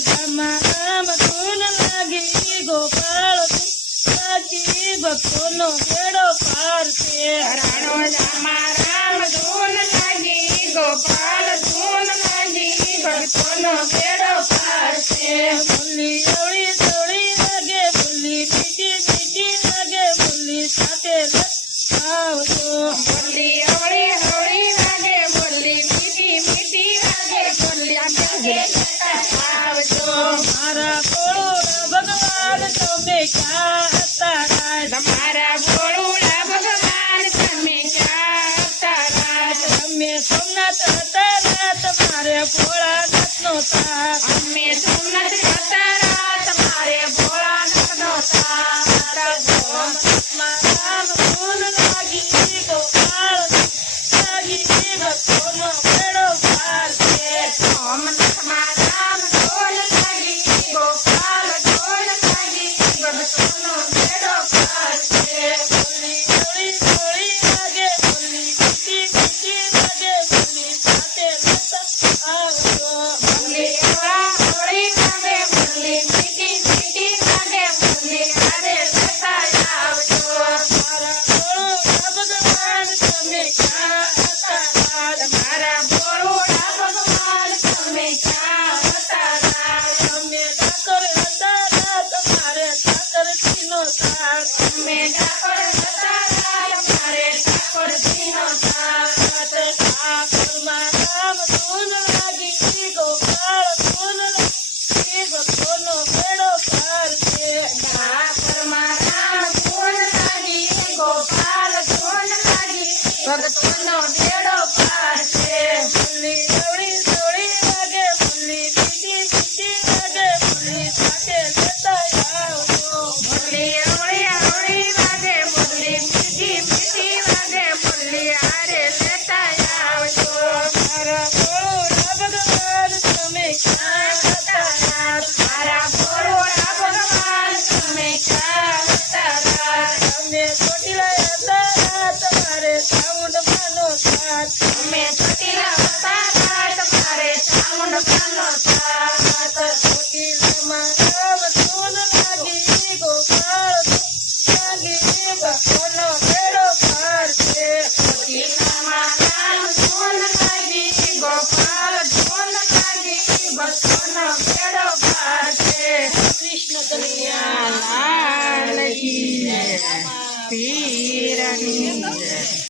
રામ ધૂન લાગી ગોપાલ લાગી ભક્તોનો બેડો પાર છે રામ ધૂન લાગી ગોપાલ ધૂન લાગી ભક્તોનો બેડો પાર છે બોલી અવળી સવળી લાગે બોલી મીઠી મીઠી લાગે બોલી સાથે આવજો બોલી અવળી હવળી લાગે બોલી મીઠી મીઠી લાગે બોલી આગે આવજો મારા ભોળા ભગવાન તમે ક્યાં હતા રાજ તમારા ભોળુડા ભગવાન તમે ક્યાં હતા રાજ તમે સોમનાથ હતા રાત મારે ભોળાનાથનો સાથ અમે સોમનાથ હતા રાત તમારે ભોળાનાથનો સાથ રામ ધૂન લાગી ગોપાલ લાગી ભક્તોનો બેડો પાર છે સોમનાથમાં રામ ઢોલ લાગી ગોપાલ ઢોલ લાગી ભક્તોનો બેડો પાર છે બોલી અવળી સવળી લાગે બોલી મીઠી મીઠી લાગે બોલી સાથે આવજો બોલી હવળી લાગે બોલી મીઠી મીઠી લાગે બોલી હારે લેતા આવજો મારા ભોળા ભગવાન તમે ક્યાં હતા રાજ તમારા ભોળુડા ભગવાન તમે ક્યાં હતા રાજ તમે ઠાકોર હતા રાત મારે ઠાકરજીનો સાથ અમે ઠાકોર હતા રાત મારે ઠાકોરજીનો સાથ ઠાકોરમાં રામ ધૂન લાગી ગોપાલ ધૂન લાગી ભક્તોનો બેડો પાર છે ઠાકોરમાં રામ ધૂન લાગી ગોપાલ ધૂન લાગી ભક્તોનો બેડો પાર છે બોલી અવળી સવળી લાગે બોલી મીઠી મીઠી લાગે બોલી સાથે લેતા આવજો બોલી અવળી અવળી લાગે બોલી મીઠી મીઠી લાગે બોલી હારે લેતા આવજો મારા ભોળા ભગવાન તમે ક્યાં હતા રાત મારા ભોળુડા ભગવાન તમે ક્યાં હતા રાત તમે ચોટીલા હતા રાત મારે સાઉન્ડમાંનો સાથ અમે ચોટીલા હતા રાત મારે ચામુંડપાનો સાથ ચોટીલામાં રામ ધૂન લાગી ગોપાલ લાગી ભક્તોનો બેડો પાર છે ચોટીલામાં રામ ધૂન લાગી ગોપાલ ધૂન લાગી ભક્તોનો બેડો પાર છે કૃષ્ણ કનૈયા લાલ કી જય. પીરની જય.